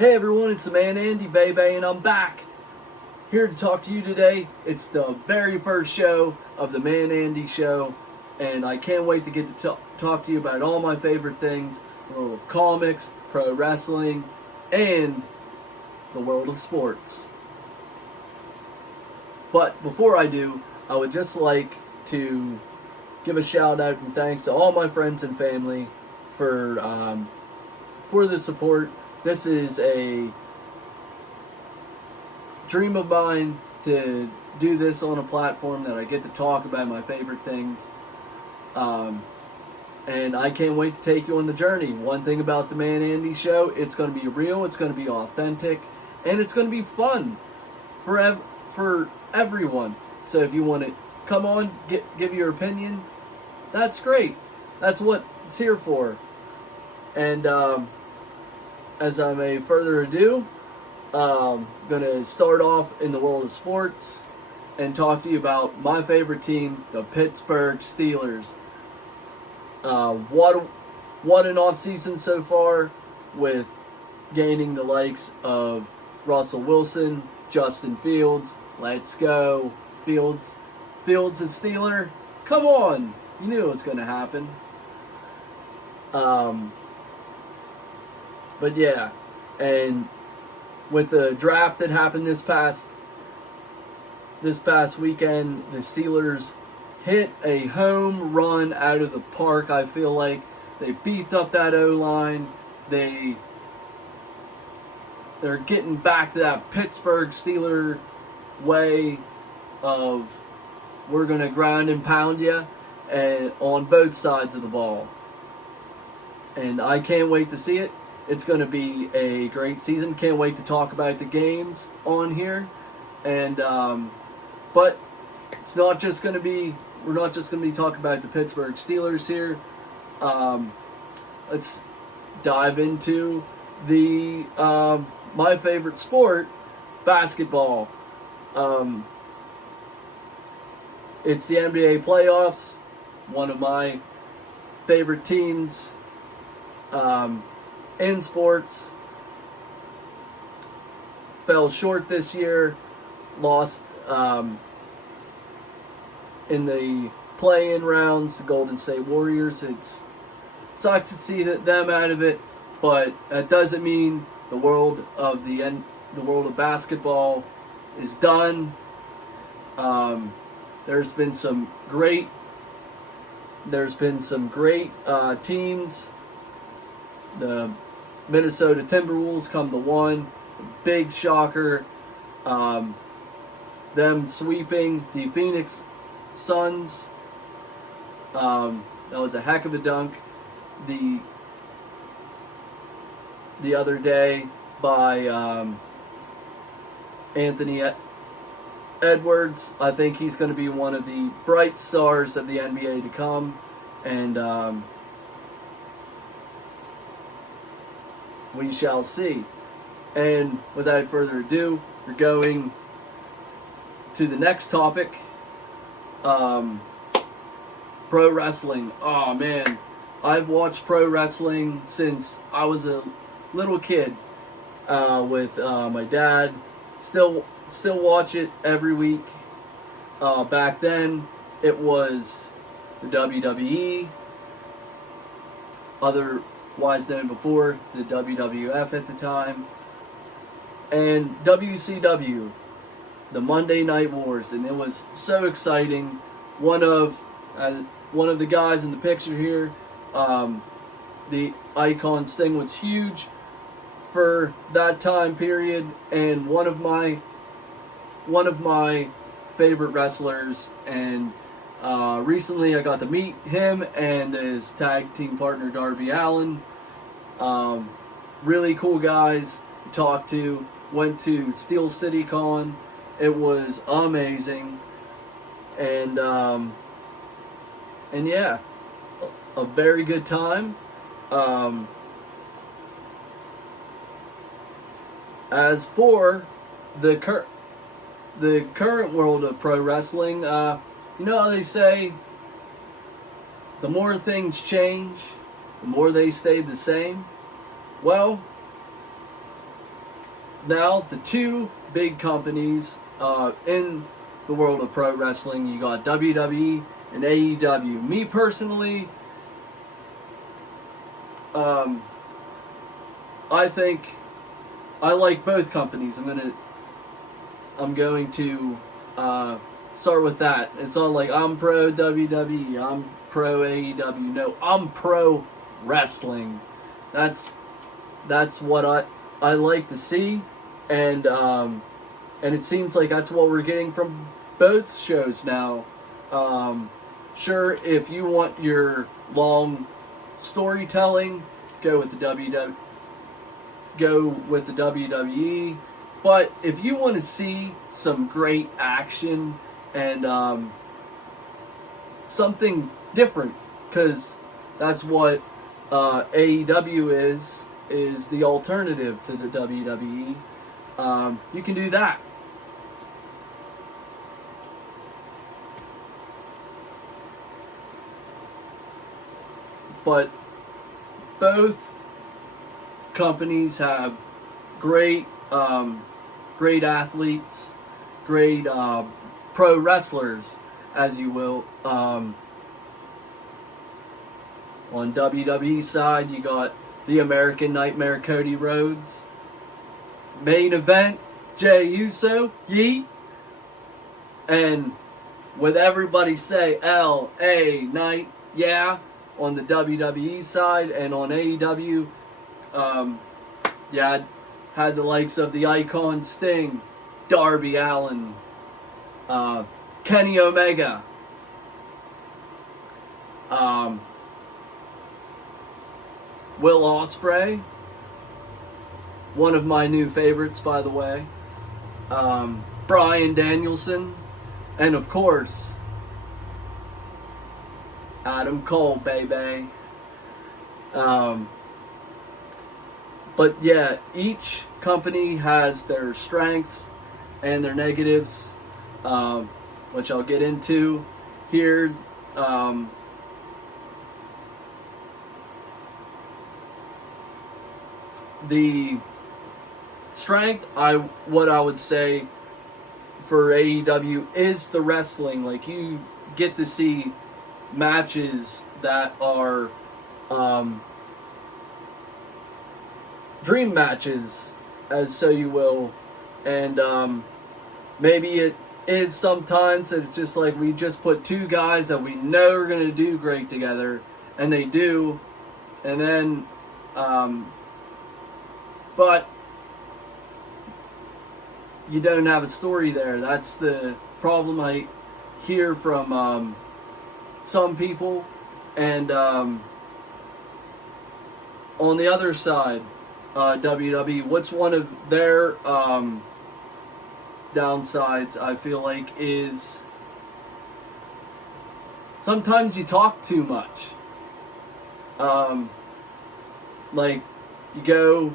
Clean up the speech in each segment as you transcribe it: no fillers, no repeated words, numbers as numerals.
Hey everyone, it's the man Andy Baby, and I'm back here to talk to you today. It's the very first show of the Man Andy Show, and I can't wait to get to talk to you about all my favorite things: the world of comics, pro wrestling, and the world of sports. But before I do, I would just like to give a shout out and thanks to all my friends and family for the support. This is a dream of mine to do this on a platform that I get to talk about my favorite things. And I can't wait to take you on the journey. One thing about the Man Andy Show, it's going to be real, it's going to be authentic, and it's going to be fun for everyone. So if you want to come on, give your opinion, that's great. That's what it's here for. And as I may further ado, I'm going to start off in the world of sports and talk to you about my favorite team, the Pittsburgh Steelers. What an offseason so far, with gaining the likes of Russell Wilson, Justin Fields. Let's go, Fields. Fields is Steeler. Come on, you knew it was going to happen. But yeah, and with the draft that happened this past weekend, the Steelers hit a home run out of the park. I feel like they beefed up that O-line. They're getting back to that Pittsburgh Steeler way of we're going to grind and pound you, and on both sides of the ball. And I can't wait to see it. It's going to be a great season. Can't wait to talk about the games on here. And but it's not just going to be. We're not just going to be talking about the Pittsburgh Steelers here. Let's dive into the my favorite sport, basketball. It's the NBA playoffs. One of my favorite teams in sports. Fell short this year. Lost in the play-in rounds, the Golden State Warriors. It sucks to see them out of it, but that doesn't mean the world of basketball is done. There's been some great teams. The Minnesota Timberwolves come to one. Big shocker. Them sweeping the Phoenix Suns. That was a heck of a dunk the other day by Anthony Edwards. I think he's going to be one of the bright stars of the NBA to come. And we shall see. And without further ado, we're going to the next topic. Pro wrestling. Oh man, I've watched pro wrestling since I was a little kid with my dad. Still watch it every week. Back then, it was the WWE. Otherwise than before, the WWF at the time. And WCW, the Monday Night Wars, and it was so exciting. One of the guys in the picture here, the icon Sting, was huge for that time period, and one of my favorite wrestlers. And recently, I got to meet him and his tag team partner Darby Allin. Really cool guys to talk to. Went to Steel City Con. It was amazing. And yeah, a very good time. As for the current world of pro wrestling, you know how they say the more things change, the more they stay the same? Well, now the two big companies in the world of pro wrestling. You got WWE and AEW. Me personally, I think I like both companies. I'm going to start with that. It's not like I'm pro WWE, I'm pro AEW. No, I'm pro wrestling. That's what I like to see, and it seems like that's what we're getting from both shows now. Sure, if you want your long storytelling, go with the WWE. But if you want to see some great action and something different, because that's what AEW is the alternative to the WWE. You can do that. But both companies have great great athletes, great pro wrestlers, as you will. On WWE side, you got the American Nightmare Cody Rhodes. Main event, Jey Uso, Yeet. And with everybody say L.A. Knight, yeah, on the WWE side, and on AEW, yeah, had the likes of the Icon Sting, Darby Allin, Kenny Omega, Will Ospreay, one of my new favorites, by the way, Bryan Danielson, and of course, Adam Cole, baby. But yeah, each company has their strengths and their negatives, which I'll get into here. The strength, what I would say for AEW is the wrestling. Like, you get to see matches that are dream matches, as so you will, and maybe it is sometimes it's just like we just put two guys that we know are going to do great together, and they do, and then but you don't have a story there. That's the problem I hear from some people. And on the other side, WWE, what's one of their downsides, I feel like, is sometimes you talk too much. Like, you go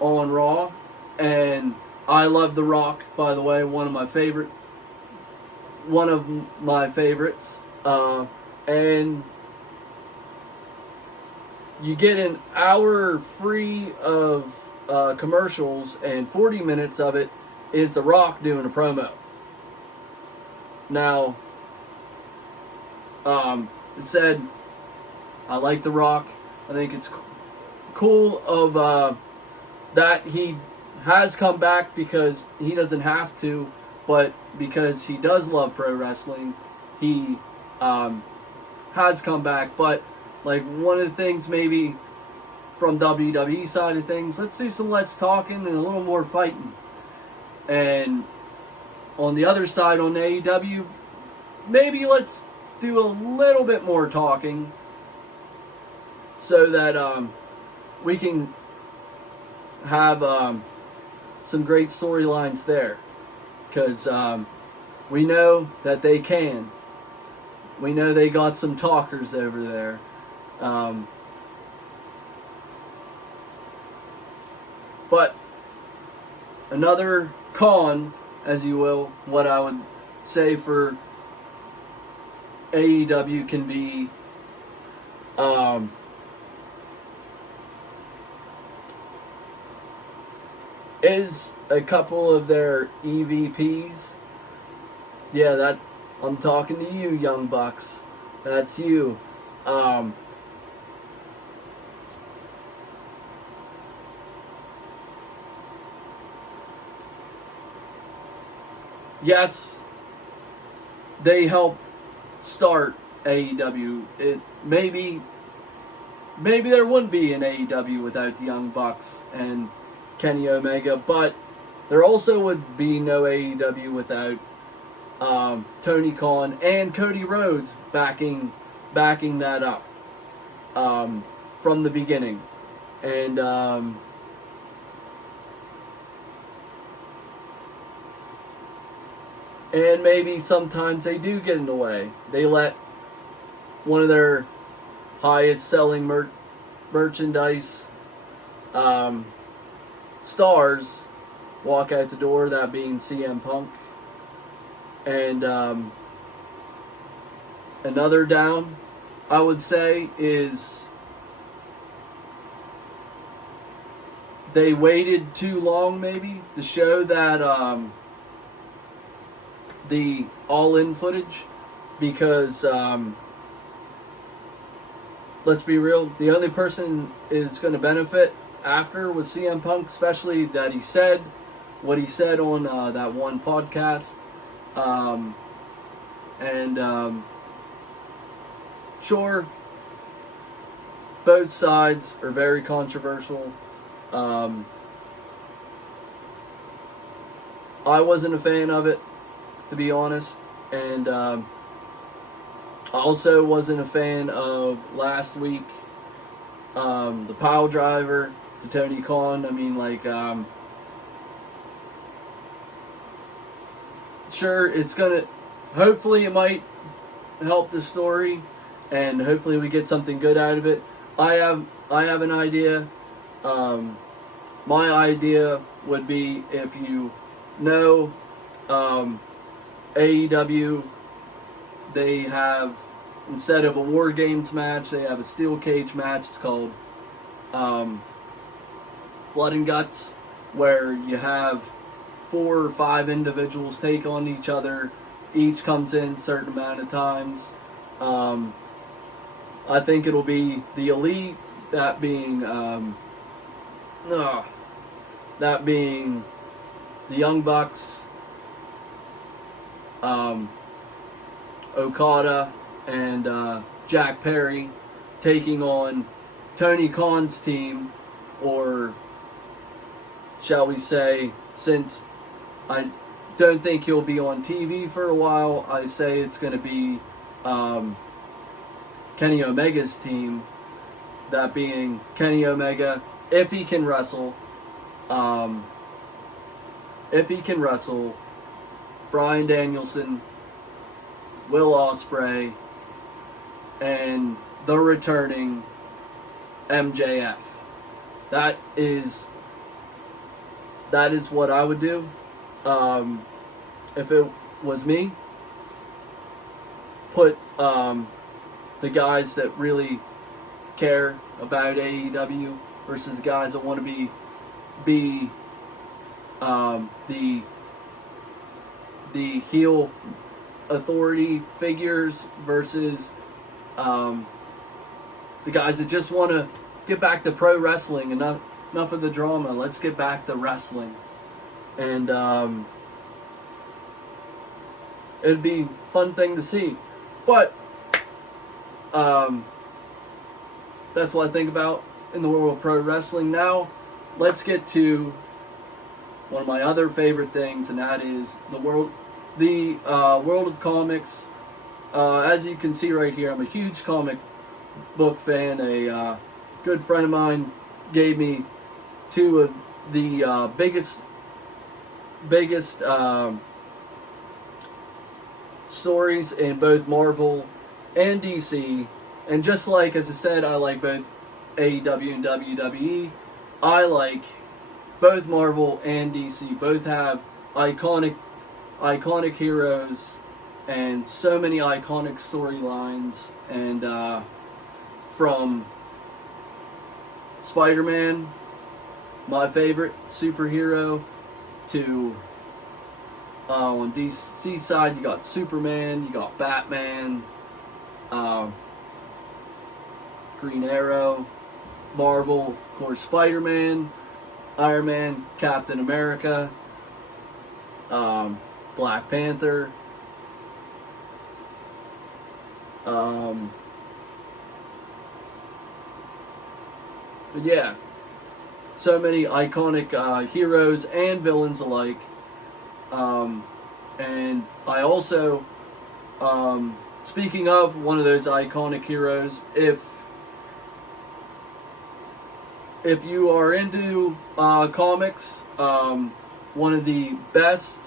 on Raw, and I love The Rock, by the way, one of my favorites, and you get an hour free of commercials, and 40 minutes of it is The Rock doing a promo. Now, it said, I like The Rock. I think it's cool of that he has come back, because he doesn't have to, but because he does love pro wrestling, he has come back. But like, one of the things maybe from WWE side of things, let's do some less talking and a little more fighting. And on the other side, on AEW, maybe let's do a little bit more talking, so that we can have some great storylines there, because we know that they can. We know they got some talkers over there. But another con, as you will, what I would say for AEW can be is a couple of their EVPs. Yeah, that I'm talking to you, Young Bucks. That's you. Yes, they helped start AEW. It maybe there wouldn't be an AEW without the Young Bucks and Kenny Omega, but there also would be no AEW without Tony Khan and Cody Rhodes backing that up from the beginning, and maybe sometimes they do get in the way. They let one of their highest selling merchandise stars walk out the door, that being CM Punk. And another down, I would say, is they waited too long, maybe, to show that the all-in footage, because let's be real, the only person is going to benefit after was CM Punk, especially that he said what he said on that one podcast. Sure, both sides are very controversial. I wasn't a fan of it, to be honest, and I also wasn't a fan of last week, the pile driver to Tony Khan. I mean, sure, it's gonna, hopefully it might help the story, and hopefully we get something good out of it. I have an idea. My idea would be, if you know AEW, they have, instead of a War Games match, they have a steel cage match. It's called Blood and Guts, where you have 4 or 5 individuals take on each other. Each comes in a certain amount of times. I think it'll be the Elite, that being the Young Bucks, Okada, and Jack Perry taking on Tony Khan's team, or shall we say, since I don't think he'll be on TV for a while, I say it's going to be Kenny Omega's team, that being Kenny Omega, if he can wrestle, Bryan Danielson, Will Ospreay, and the returning MJF. That is what I would do. If it was me, put the guys that really care about AEW versus the guys that want to be the heel authority figures versus the guys that just want to get back to pro wrestling. Enough of the drama. Let's get back to wrestling. And it'd be a fun thing to see. But that's what I think about in the world of pro wrestling. Now, let's get to one of my other favorite things, and that is the world of comics. As you can see right here, I'm a huge comic book fan. A good friend of mine gave me 2 of the biggest stories in both Marvel and DC. And just like, as I said, I like both AEW and WWE. I like both Marvel and DC. Both have iconic heroes and so many iconic storylines. And from Spider-Man my favorite superhero to on DC side, you got Superman, you got Batman, Green Arrow. Marvel, of course, Spider-Man, Iron Man, Captain America, Black Panther, but yeah, so many iconic heroes and villains alike. And I also, speaking of one of those iconic heroes, if you are into comics, one of the best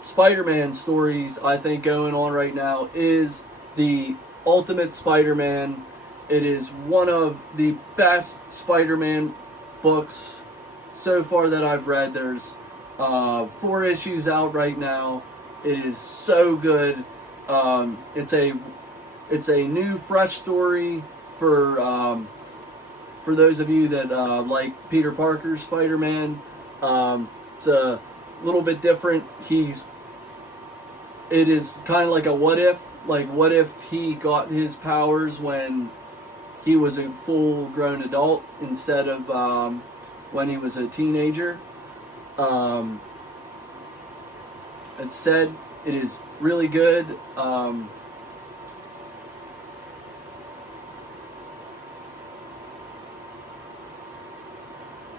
Spider-Man stories I think going on right now is the Ultimate Spider-Man. It is one of the best Spider-Man books so far that I've read. There's 4 issues out right now. It is so good. It's a new, fresh story for those of you that like Peter Parker's Spider-Man. It's a little bit different. It is kind of like a what if. Like, what if he got his powers when he was a full-grown adult instead of when he was a teenager? It's said it is really good.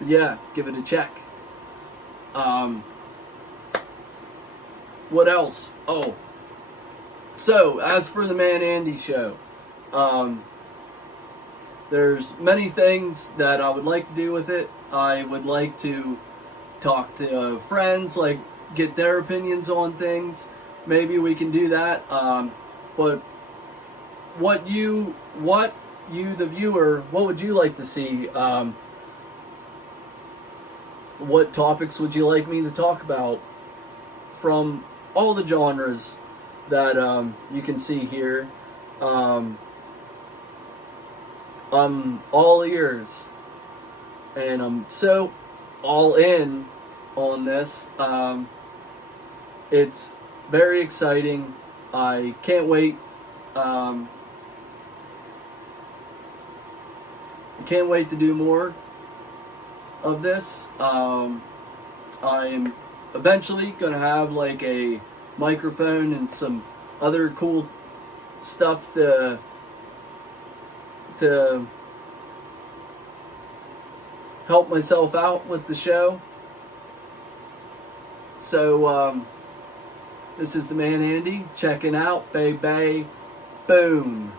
Yeah, give it a check. What else? Oh, so as for the Man Andy show, there's many things that I would like to do with it. I would like to talk to friends, like get their opinions on things. Maybe we can do that. But what you, the viewer, what would you like to see? What topics would you like me to talk about from all the genres that you can see here? I'm all ears, and I'm so all in on this. It's very exciting. I can't wait. I can't wait to do more of this. I'm eventually gonna have like a microphone and some other cool stuff to help myself out with the show. So this is the Man Andy checking out. Bay Bay, boom.